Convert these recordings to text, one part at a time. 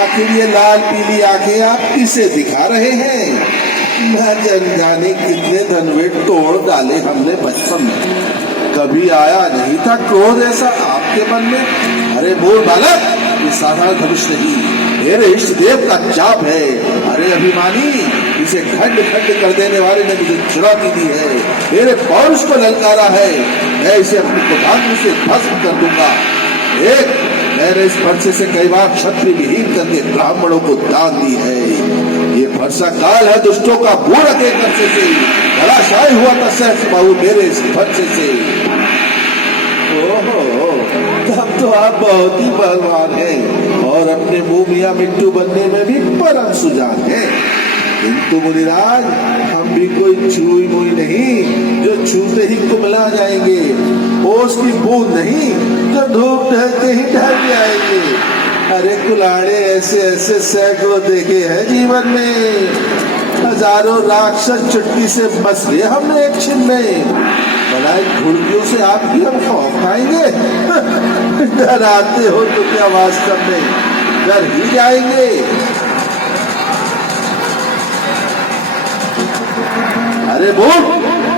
आखिर ये लाल पीली आंखें आप किसे दिखा रहे हैं? न जाने कितने धनवे तोड़ डाले हमने बचपन में, कभी आया नहीं था क्रोध ऐसा आपके मन में। अरे बोल बालक, ये साधारण धनुष नहीं, मेरे इष्ट देव का चाप है। अरे अभिमानी, इसे खंड खंड कर देने वाले ने मुझे चुनौती दी है, मेरे पौरुष को ललकारा है। मैं इसे अपनी कोठांगी से भस्म कर दूंगा। एक मैंने इस फरसे से कई बार क्षत्रिय विहीन करके ब्राह्मणों को दान दी है। ये फरसा काल है दुष्टों का बूढ़ के फरसे से, धराशायी हुआ था सहस बाहु मेरे इस फरसे से। ओहो, तब तो आप बहुत ही बलवान हैं और अपने मुंह मियां मिट्टू बनने में भी परम सुजान हैं। किंतु मुनिराज, हम भी कोई छुई मुई नहीं जो छूते ही कुमला जाएंगे, ओस की बूंद नहीं जो धूप ढलते ही ढल जाएंगे। अरे कुलाड़े ऐसे ऐसे सैकड़ों देखे हैं जीवन में, हजारों राक्षस चुटकी से बस लिए हमने एक छिन में। भलाई घुड़कियों से आप भी हम खौफ खाएंगे? डराते हो तो क्या वास्तव में डर ही जाएंगे। अरे बोल,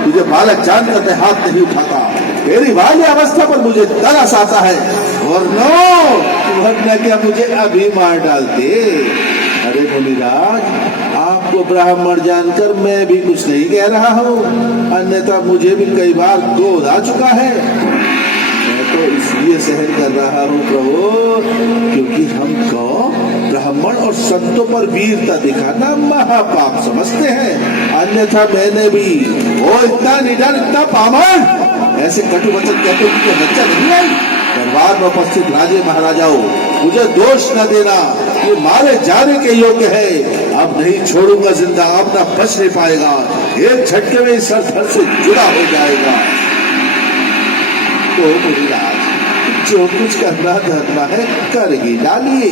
तुझे बालक जानकर मैं हाथ नहीं उठाता, मेरी बाल्य अवस्था पर मुझे तरस आता है, वरना क्या मुझे अभी मार डालते। अरे मुनिराज, आपको ब्राह्मण जानकर मैं भी कुछ नहीं कह रहा हूँ, अन्यथा मुझे भी कई बार क्रोध आ चुका है। मैं तो इसलिए सहन कर रहा हूँ प्रभु, क्योंकि हमको ब्राह्मण और संतों पर वीरता दिखाना महापाप समझते हैं। अन्यथा मैंने भी वो इतना निडर, इतना पामर, ऐसे कटु वचन कहते हुए लज्जा नहीं आई। दरबार में उपस्थित राजे महाराजाओं, मुझे दोष न देना, ये मारे जाने के योग्य है। अब नहीं छोड़ूंगा जिंदा, अब ना बच नहीं पाएगा, एक झटके में सर धड़ से जुड़ा हो जाएगा। तो मुनिराज, जो कुछ करना धरना है कर ही डालिए,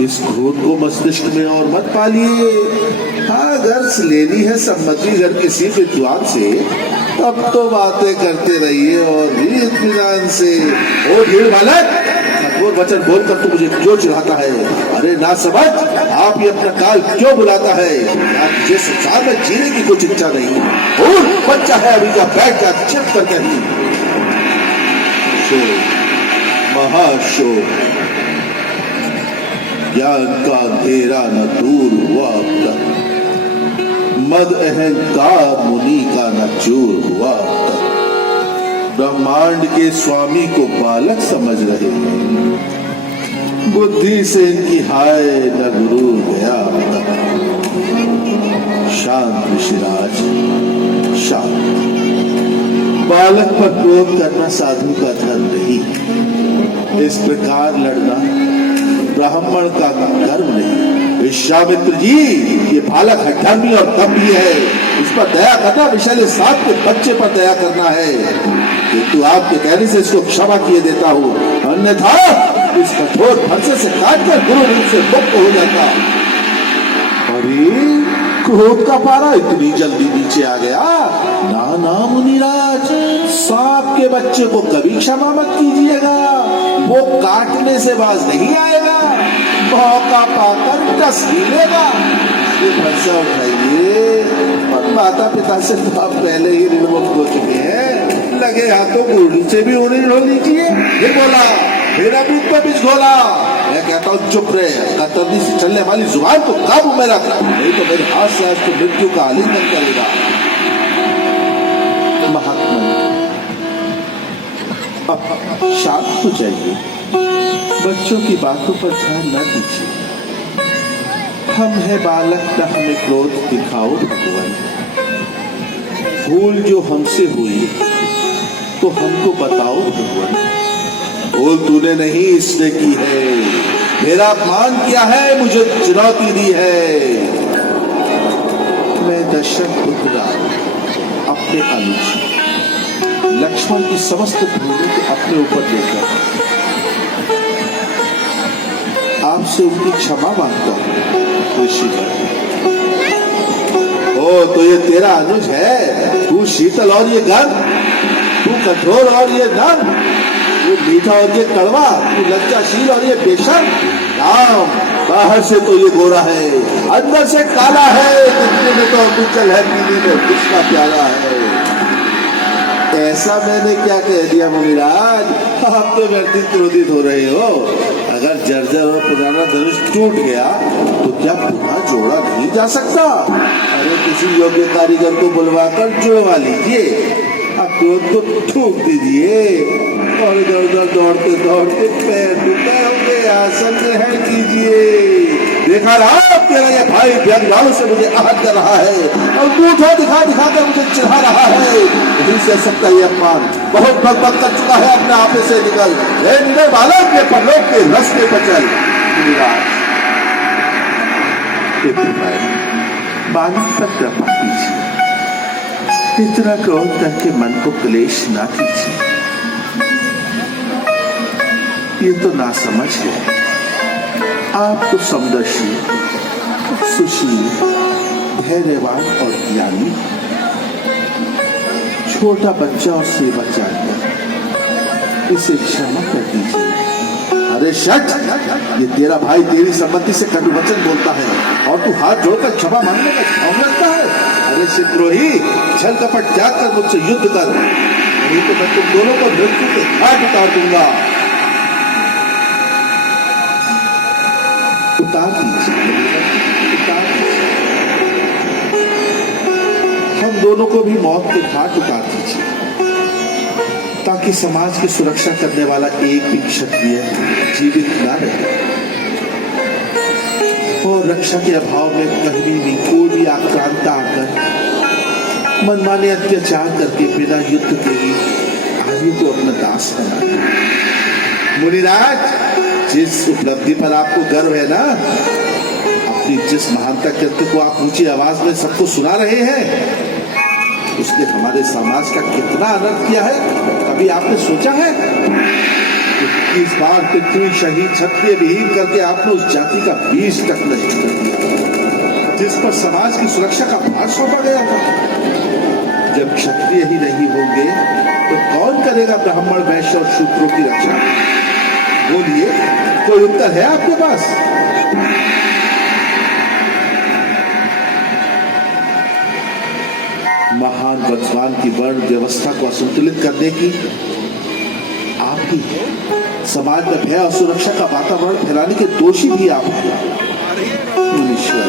इस क्रोध को मस्तिष्क में और मत पालिए। हाँ, अगर लेनी है सम्मति घर किसी विद्वान से, तब तो बातें करते रहिए और भी इत्मीनान से। ओ भीड़ बालक, कठोर वचन बोलकर तू मुझे क्यों चिढ़ाता है? अरे ना समझ, आप ये अपना काल क्यों बुलाता है? मुझे संसार में जीने की कुछ इच्छा नहीं, और बच्चा है अभी का, बैठ जा चिप कर कहीं। महाशोक, ज्ञान का अंधेरा न दूर हुआ अब तक, मद अहंकार मुनि का न चूर हुआ अब तक। ब्रह्मांड के स्वामी को बालक समझ रहे हैं, बुद्धि से इनकी हाय न गुरु गया अब तक। शांत ऋषिराज, शांत। बालक पर क्रोध करना साधु का धर्म नहीं, इस प्रकार लड़ना ब्राह्मण का कर्म नहीं। विश्वामित्र जी, ये बालक अधर्मी और दम्भी है, इस पर दया करना विषैले सांप के बच्चे पर दया करना है। किंतु आपके कहने से इसको क्षमा किए देता हूँ, अन्यथा इस कठोर फरसे से काटकर गुरु रूप से मुक्त हो जाता। अरे क्रोध का पारा इतनी जल्दी नीचे आ गया? ना ना मुनिराज, सांप के बच्चे को कभी क्षमा मत कीजिएगा, वो काटने से बाज नहीं आएगा, मौका पाकर डस ही लेगा। ये फरसा उठाइए, और माता पिता से तो आप पहले ही ऋणमुक्त हो चुके हैं, लगे हाथों गुरु से भी ऋण हो लीजिए। ये बोला, मेरा भी तो बीच घोला। मैं कहता हूँ चुप रहे, कतरनी से चलने वाली जुबान को काबू में रख, नहीं तो मेरे हाथ से आज तो मृत्यु का आलिंगन करेगा। महात्मा, शांत हो जाइए, बच्चों की बातों पर ध्यान न दीजिए। हम है बालक, न हमें क्रोध दिखाओ भगवान। भूल जो हमसे हुई तो हमको बताओ भगवान। भूल तूने नहीं इसने की है, मेरा अपमान किया है, मुझे चुनौती दी है। मैं दशरथ पुत्र अपने अनुज लक्ष्मण की समस्त भूलों को अपने ऊपर लेकर आपसे उनकी क्षमा मांगता हूँ ऋषिवर। ओ, तो ये तेरा अनुज है, तू शीतल और ये गर्म, तू कठोर और ये नर्म, तू मीठा और ये कड़वा, तू लज्जाशील और ये बेशर्म। राम, बाहर से तो ये गोरा है, अंदर से काला है, दिखने में तो अकुचल है, पीने में किसका प्यारा है। ऐसा मैंने क्या कह दिया मुनिराज, आप तो व्यर्थित क्रोधित हो रहे हो। अगर जर्जर और पुराना धनुष टूट गया तो क्या पुनः जोड़ा नहीं जा सकता? अरे किसी योग्य कारीगर को बुलवाकर जुड़वा लीजिए, अब क्रोध को ठूक दीजिए और इधर उधर दौड़ते दौड़ते पैर टूटे होंगे, आसन ग्रहण कीजिए। देखा रहा तेरा ये भाई व्यंग्यालों से मुझे आहत कर रहा है और अंगूठा दिखा दिखा कर मुझे चिढ़ा रहा है। नहीं सह सकता ये अपमान, बहुत भगभग कर चुका है, अपने आपे से निकल, निकल बालक के परलोक के रास्ते पर चल। बालक पर कृपा कीजिए, इतना क्रोध करके मन को क्लेश ना कीजिए। ये तो नासमझ है। आप तो समदर्शी, सुशील, धैर्यवान और ज्ञानी, छोटा बच्चा और सेवक जानकर इसे क्षमा कर दीजिए। अरे शट, ये तेरा भाई तेरी सम्मति से कटु वचन बोलता है और तू हाथ जोड़कर क्षमा मांगने का छाव लगता है। अरे शिवद्रोही, छल कपट त्याग कर मुझसे युद्ध कर, नहीं तो मैं तुम दोनों को मृत्यु के घाट उतार दूंगा। उतार दीजिए, उतार दीजिए, हम दोनों को भी मौत के घाट उतार दीजिए, ताकि समाज की सुरक्षा करने वाला एक भी क्षत्रिय जीवित न रहे और रक्षा के अभाव में कहीं भी कोई भी आक्रांता आकर मनमाने अत्याचार करके बिना युद्ध के ही आर्य को अपना दास बना दे। मुनिराज, जिस उपलब्धि पर आपको गर्व है ना, अपनी जिस महानता कृत्य को आप ऊंची आवाज में सबको सुना रहे हैं, उसने हमारे समाज का कितना अनर्थ किया है, कभी आपने सोचा है? इस बार पृथ्वी शहीद क्षत्रिय विहीन करके आपने उस जाति का बीज तक नष्ट कर दिया जिस पर समाज की सुरक्षा का भार सौंपा गया था। जब क्षत्रिय ही नहीं होंगे तो कौन करेगा ब्राह्मण, वैश्य और शूद्रों की रक्षा? बोलिए, कोई उत्तर है आपके पास? महान वंशवान की वर्ण व्यवस्था को असंतुलित करने की आप ही है। समाज में भय और सुरक्षा का वातावरण फैलाने के दोषी भी आप हैं। ईश्वर,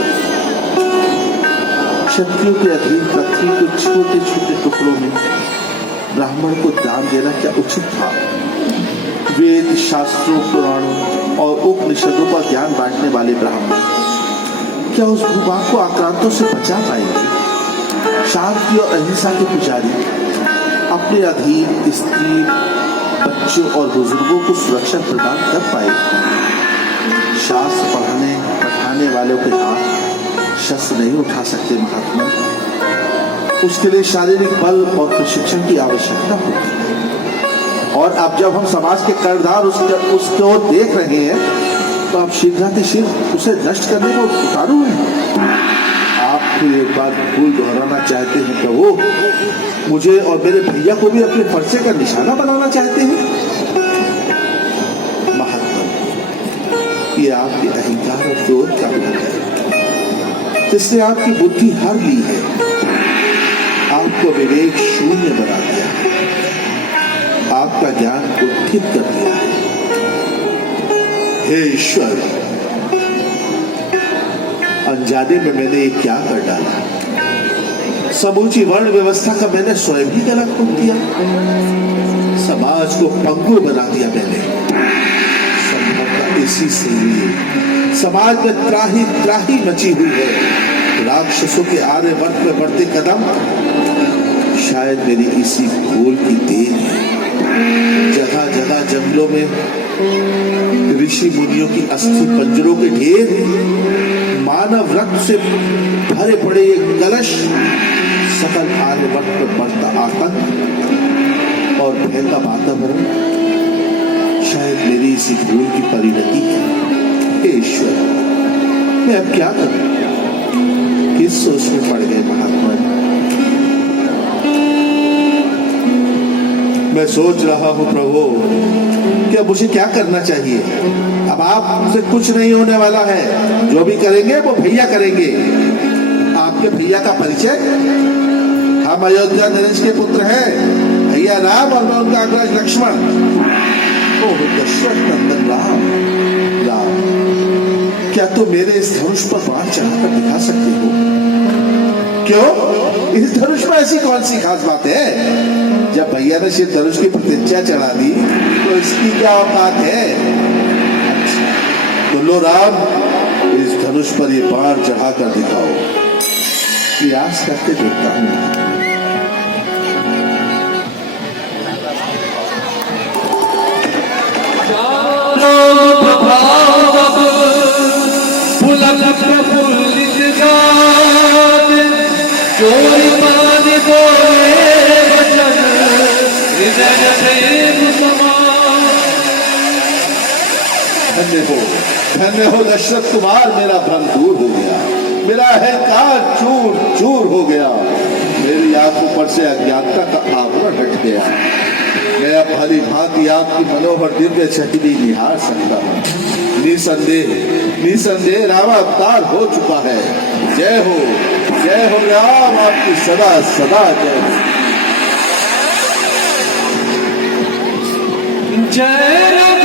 क्षत्रियों के अधीन पृथ्वी को छोटे छोटे टुकड़ों में ब्राह्मण को दान देना क्या उचित था? वेद, शास्त्रों, पुराणों और उपनिषदों का ज्ञान बांटने वाले ब्राह्मण क्या उस भूभाग को आक्रांतों से बचा पाएंगे? शांति और अहिंसा के पुजारी अपने अधीन स्त्री, बच्चों और बुजुर्गों को सुरक्षा प्रदान कर पाए? शास्त्र पढ़ाने वालों के हाथ शस्त्र नहीं उठा सकते महात्मा। उसके लिए शारीरिक बल और प्रशिक्षण की आवश्यकता होती है। और अब जब हम समाज के कर्णधार उसके ओर देख रहे हैं, तो आप शीघ्रातिशीघ्र उसे नष्ट करने को उतारू हैं। आप फिर एक बार भूल दोहराना चाहते हैं तो वो मुझे और मेरे भैया को भी अपने फरसे का निशाना बनाना चाहते हैं। महात्मा, ये आपके अहंकार और क्रोध का गुण है, जिसने आपकी बुद्धि हर ली है, आपको विवेक शून्य बना दिया, आपका ज्ञान कुंठित कर दिया है। हे ईश्वर, अनजाने में मैंने ये क्या कर डाला? समूची वर्ण व्यवस्था का मैंने स्वयं ही गला घोट दिया, समाज को पंगुर बना दिया मैंने। संभवतः इसी से ही समाज में त्राही त्राही मची हुई है। राक्षसों के आर्यवर्त में बढ़ते कदम शायद मेरी इसी भूल की देन है। जगह जगह जंगलों में ऋषि मुनियों की अस्थि पंजरों के ढेर, मानव रक्त से भरे पड़े ये कलश, सकल आर्यवर्त पर बढ़ता आतंक और भय का वातावरण शायद मेरी इसी भूल की परिणति है। हे ईश्वर, मैं अब क्या करूं? किस सोच में पड़ गए महात्मा? मैं सोच रहा हूँ प्रभु कि अब मुझे क्या करना चाहिए। अब आपसे कुछ नहीं होने वाला है, जो भी करेंगे वो भैया करेंगे। आपके भैया का परिचय, हम अयोध्या नरेश के पुत्र हैं, भैया राम और मैं उनका अग्रज लक्ष्मण। ओह दशरथ नंदन राम, राम क्या तुम मेरे इस धनुष पर बाण चढ़ाकर दिखा सकते हो? क्यों? इस धनुष में ऐसी कौन सी खास बात है? जब भैया ने शिव धनुष की प्रतिज्ञा चढ़ा दी तो इसकी क्या औकात है? अच्छा, तो लो राम, इस धनुष पर ये बाण चढ़ाकर दिखाओ। प्रयास करके देखता हूं। धन्य हो दशरथ कुमार, मेरा भ्रम दूर हो गया, मेरा अहंकार चूर चूर हो गया, मेरी आंखों पर से अज्ञानता का आवरण हट गया। मैं अब भली भांति आपकी मनोहर दिव्य छवि निहार सकता हूँ। निसंदेह राम अवतार हो चुका है। जय हो राम, आपकी सदा सदा जय हो। जय राम।